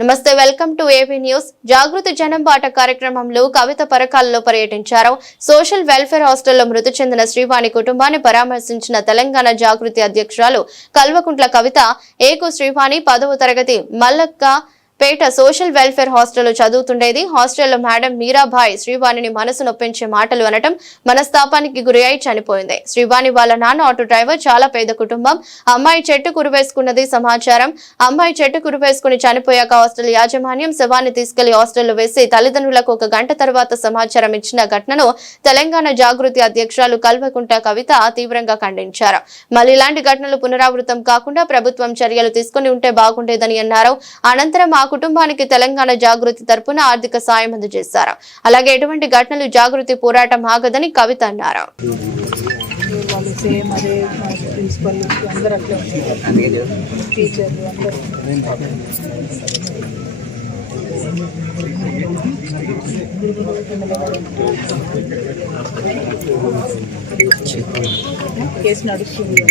నమస్తే welcome to AP news. Jagruthi జనం బాట కార్యక్రమంలో కవిత పరకాలలో పర్యటించారు. సోషల్ వెల్ఫేర్ హాస్టల్లో మృతి చెందిన శ్రీవాణి కుటుంబాన్ని పరామర్శించిన తెలంగాణ జాగృతి అధ్యక్షురాలు కల్వకుంట్ల కవిత ఏకు శ్రీవాణి పదవ తరగతి మల్లక్క పేట సోషల్ వెల్ఫేర్ హాస్టల్లో చదువుతుండేది. హాస్టల్లో మేడం మీరాబాయ్ శ్రీవాణిని మనసు నొప్పించే మాటలు అనటం మనస్తాపానికి గురి అయి చనిపోయింది. శ్రీవాణి వాళ్ళ నాన్న ఆటో డ్రైవర్ చాలా పేద కుటుంబం. అమ్మాయి చెట్టు కురివేసుకున్నది సమాచారం. అమ్మాయి చెట్టు కురివేసుకుని చనిపోయాక హాస్టల్ యాజమాన్యం శవాన్ని తీసుకెళ్ళి హాస్టల్లో వేసి తల్లిదండ్రులకు ఒక గంట తర్వాత సమాచారం ఇచ్చిన ఘటనను తెలంగాణ జాగృతి అధ్యక్షురాలు కల్వకుంట కవిత తీవ్రంగా ఖండించారు. మళ్ళీ ఇలాంటి ఘటనలు పునరావృతం కాకుండా ప్రభుత్వం చర్యలు తీసుకుని ఉంటే బాగుండేదని అన్నారు. అనంతరం కుటుంబానికి తెలంగాణ జాగృతి తరపున ఆర్థిక సాయం అందజేశారు. అలాగే ఎటువంటి ఘటనలు జాగృతి పోరాటం ఆగదని కవిత అన్నారు. వాళ్ళు సేమ్ అదే ప్రిన్సిపల్ అందరు అట్లే టీచర్లు అందరూ కేసు నడుస్తుంది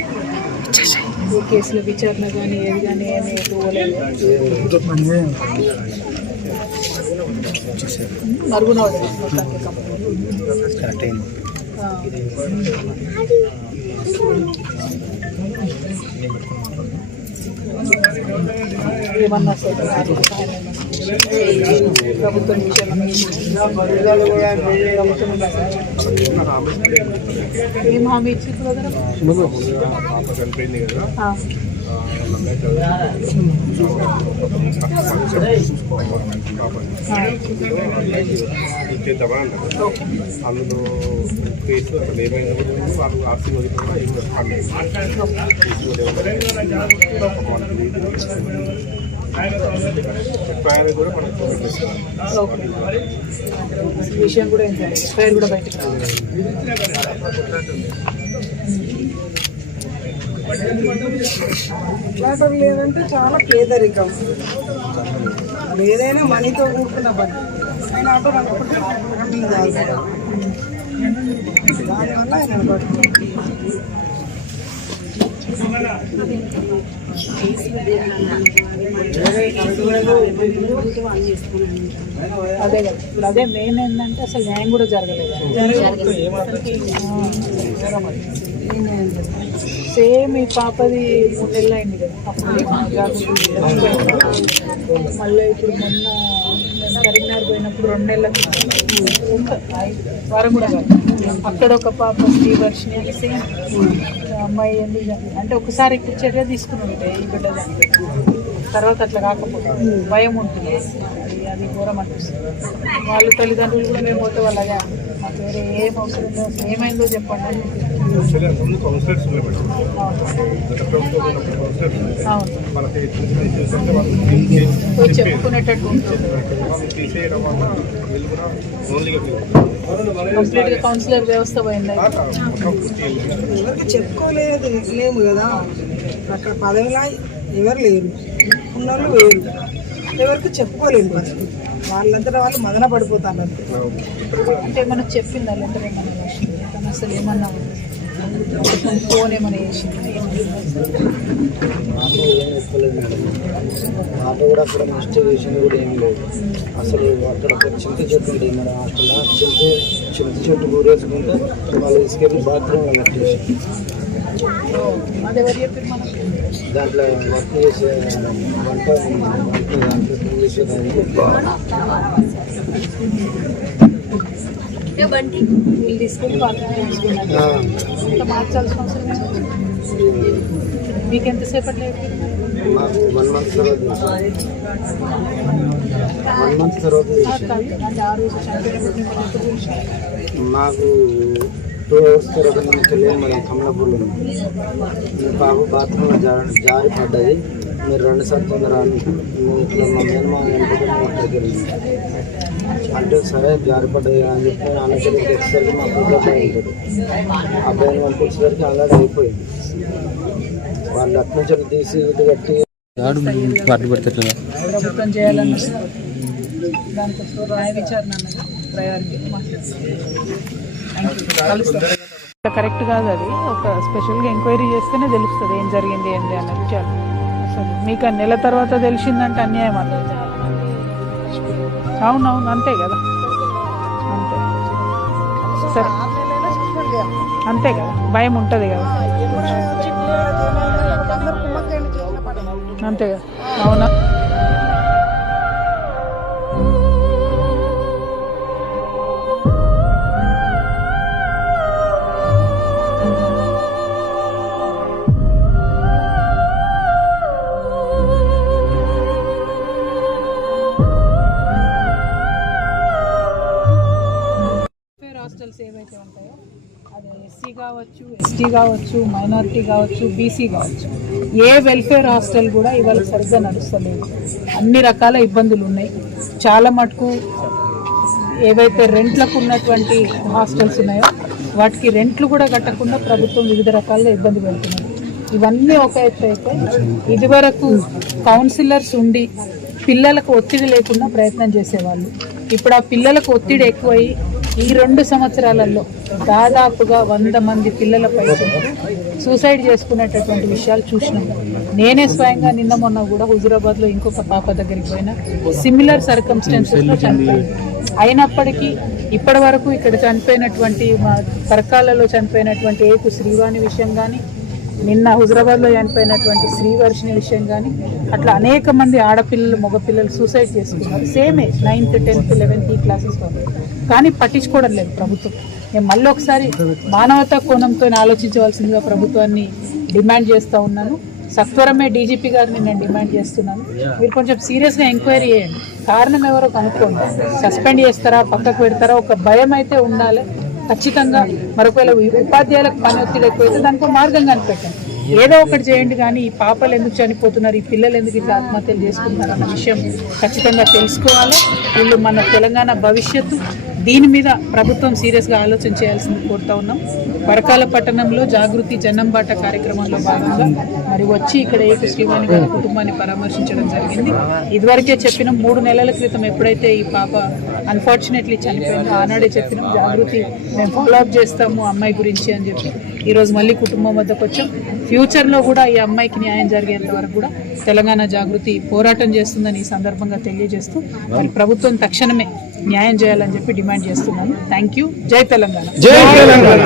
ఈ కేసుల విచారణ కానీ ఏది కానీ ఏమి పోలేదు మరుగున వదిలేదు మొత్తానికి కంపెనీ. ఆ. ఏమన్నా ప్రభుత్వం నుంచి ఏం హామీ ఇచ్చింది చనిపోయింది కదా ఆ. అన్నారు అందులో కేసు అసలు వాళ్ళు ఆర్సీ ఏం ఎఫ్ఐఆర్ కూడా మనకు విషయం కూడా ఏం ఎఫ్ఐఆర్ కూడా బయటకు రాలేదు. లేదంటే చాలా పేదరికం ఏదైనా మనీతో కూడుకున్న పని ఆయన ఆటో దానివల్ల ఆయన అదే కదా. ఇప్పుడు అదే మెయిన్ ఏంటంటే అసలు న్యాయం కూడా జరగలేదు. సేమ్ ఈ పాపది మూడు నెలలు అయింది కదా. మళ్ళీ ఇప్పుడు మొన్న కరీంనగర్ పోయినప్పుడు రెండు నెలలకు వారం కూడా కాదు. అక్కడ ఒక పాప శ్రీ వర్షిణి అనేసి. అమ్మాయి అని అంటే ఒకసారి ఎక్కువ చర్య తీసుకుని ఉంటే ఈ బిడ్డ తర్వాత అట్లా కాకపోతే భయం ఉంటుంది. అది అది ఘోరం అనిపిస్తుంది. వాళ్ళు తల్లిదండ్రులు కూడా మేము పోతే వాళ్ళగా ఏం ఏమైందో చెప్పండి. అని ముందు కౌన్సిలర్స్ ఉన్నాయి మేడం. అవును. గత ప్రభుత్వం ఉన్నప్పుడు కౌన్సిలర్స్ ఉన్నాయి అవును. వాళ్ళకి చిన్న ఇష్యూస్ వస్తే వాళ్ళు తీసేసి పోయి చెప్పుకునేటట్టు ఉంటుంది. వాళ్ళు తీసేయడం వల్ల వీళ్ళు కూడా ఓన్లీగా కంప్లీట్గా కౌన్సిలర్ వ్యవస్థ పోయింది? చెప్పుకోలేదు లేము కదా. అక్కడ పదవిలా ఎవరు లేరు. ఉన్నోళ్ళు వేరు. ఎవరికి చెప్పుకోలేదు ఫస్ట్ వాళ్ళంతటా వాళ్ళు మదన పడిపోతారు అంతే. అంటే ఏమన్నా చెప్పిందా లెటర్ ఏమన్నా రాసింది అసలు ఏమన్నా ఫోన్ ఏమన్నా చేసింది? ఆటో కూడా అక్కడ ఇన్వెస్టిగేషన్ కూడా ఏం లేదు. అసలు అక్కడ ఒక చింత చెట్టు ఉంది మన హాస్టల్లో. చింత చింత చెట్టు కూరేసుకుంటే వాళ్ళు తీసుకెళ్ళి బాత్రూమ్ కట్టేసి అది ఎవరు చెప్పారు మనకు దాంట్లో వర్క్ చేసే వంట వంట దాంట్లో పని చేసేదాన్ని వీళ్ళు తీసుకెళ్ళి బాత్రూమ్ తీసుకున్నారు ఆ, అంత మార్చాల్సిన అవసరం ఏముంది? మీకు ఎంతసేపట్లో అయిపోయింది మాకు వన్ మంత్ తర్వాత వన్ మంత్ తర్వాత కాదు, అంటే ఆ రోజు చనిపోయినప్పుడు మిమ్మల్ని ఎప్పుడు పిలిచారు? మాకు టూ అవర్స్ తర్వాత మేడం కమలాపూర్లో మీ పాప బాత్రూంలో జారి జారి పడ్డది. మీరు రెండు సార్లు తొందర ఇట్లా మా మేనమా వెళ్ళాము అంటే సరే జారి పడ్డది అని చెప్పి అన్నసరికి వచ్చేసరికి మా పిల్లలు ఉంటాడు అబ్బాయిని పంపించేసరికి అలాగే అయిపోయింది. వాళ్ళు అటు నుంచి తీసి ఇటు కట్టి ప్రభుత్వం చేయాలన్నది. దానికోసం రాయ విచారణ అన్నది. ప్రయారిటీ కరెక్ట్ కాదు అది. ఒక స్పెషల్గా ఎంక్వైరీ చేస్తేనే తెలుస్తుంది ఏం జరిగింది ఏంటి అన్నది. చాలా అసలు మీకు ఆ నెల తర్వాత తెలిసిందంటే అన్యాయం అన్నది. అవునవును అంతే కదా. అంతే. సరే. అంతే కదా. భయం ఉంటుంది కదా. అంతే కదా. అవునా? కావచ్చు ఎస్టీ కావచ్చు మైనారిటీ కావచ్చు బీసీ కావచ్చు. ఏ వెల్ఫేర్ హాస్టల్ కూడా ఇవాళ సరిగ్గా నడుస్తలేదు. అన్ని రకాల ఇబ్బందులు ఉన్నాయి. చాలా మటుకు ఏవైతే రెంట్లకు ఉన్నటువంటి హాస్టల్స్ ఉన్నాయో వాటికి రెంట్లు కూడా కట్టకుండా ప్రభుత్వం వివిధ రకాలుగా ఇబ్బంది పెడుతున్నారు ఇవన్నీ ఒక ఎత్తు అయితే ఇదివరకు కౌన్సిలర్స్ ఉండి పిల్లలకు ఒత్తిడి లేకుండా ప్రయత్నం చేసేవాళ్ళు. ఇప్పుడు ఆ పిల్లలకు ఒత్తిడి ఎక్కువై ఈ రెండు సంవత్సరాలలో దాదాపుగా వంద మంది పిల్లల పైసలు సూసైడ్ చేసుకునేటటువంటి విషయాలు చూసినాం. నేనే స్వయంగా నిన్న మొన్న కూడా హుజురాబాద్లో ఇంకొక పాప దగ్గరికి పోయినా. సిమిలర్ సర్కమ్స్టెన్సెస్లో చనిపోయింది అయినప్పటికీ ఇప్పటి వరకు ఇక్కడ చనిపోయినటువంటి మా పరకాలలో చనిపోయినటువంటి ఏకు శ్రీవాణి విషయం కానీ నిన్న హుజరాబాద్లో చనిపోయినటువంటి శ్రీవర్షిని విషయం కానీ అట్లా అనేక మంది ఆడపిల్లలు మగపిల్లలు సూసైడ్ చేసుకున్నారు. సేమే నైన్త్ టెన్త్ లెవెన్త్ ఈ క్లాసెస్ వాళ్ళు కానీ పట్టించుకోవడం లేదు ప్రభుత్వం. నేను మళ్ళీ ఒకసారి మానవతా కోణంతో ఆలోచించవలసిందిగా ప్రభుత్వాన్ని డిమాండ్ చేస్తూ ఉన్నాను. సత్వరమే డీజీపీ గారిని నేను డిమాండ్ చేస్తున్నాను. మీరు కొంచెం సీరియస్గా ఎంక్వైరీ చేయండి. కారణం ఎవరో కనుక్కోండి. సస్పెండ్ చేస్తారా? పక్కకు పెడతారా? ఒక భయం అయితే ఉండాలి. ఖచ్చితంగా మరొకవేళ ఉపాధ్యాయులకు పని ఒత్తిడి ఎక్కువైతే దానికి మార్గం కనిపెట్టండి ఏదో ఒకటి చేయండి కానీ ఈ పాపలు ఎందుకు చనిపోతున్నారు? ఈ పిల్లలు ఎందుకు ఇట్లా ఆత్మహత్యలు చేసుకుంటున్నారు అన్న విషయం ఖచ్చితంగా తెలుసుకోవాలి. వీళ్ళు మన తెలంగాణ భవిష్యత్తు దీని మీద ప్రభుత్వం సీరియస్గా ఆలోచన చేయాల్సింది కోరుతా ఉన్నాం. వరకాల పట్టణంలో జాగృతి జన్నంబాట కార్యక్రమంలో భాగంగా మరి వచ్చి ఇక్కడ ఏపీ శ్రీవాణి గారి కుటుంబాన్ని పరామర్శించడం జరిగింది. ఇదివరకే చెప్పిన మూడు నెలల క్రితం ఎప్పుడైతే ఈ పాప అన్ఫార్చునేట్లీ చనిపోయింది. ఆనాడే చెప్పిన జాగృతి మేము ఫాలోఅప్ చేస్తాము అమ్మాయి గురించి అని చెప్పి. ఈరోజు మళ్ళీ కుటుంబం వద్దకు వచ్చాం. ఫ్యూచర్లో కూడా ఈ అమ్మాయికి న్యాయం జరిగేంత వరకు కూడా తెలంగాణ జాగృతి పోరాటం చేస్తుందని ఈ సందర్భంగా తెలియజేస్తూ మరి ప్రభుత్వం తక్షణమే న్యాయం చేయాలని చెప్పి డిమాండ్ చేస్తున్నాను థ్యాంక్ యూ జై తెలంగాణ.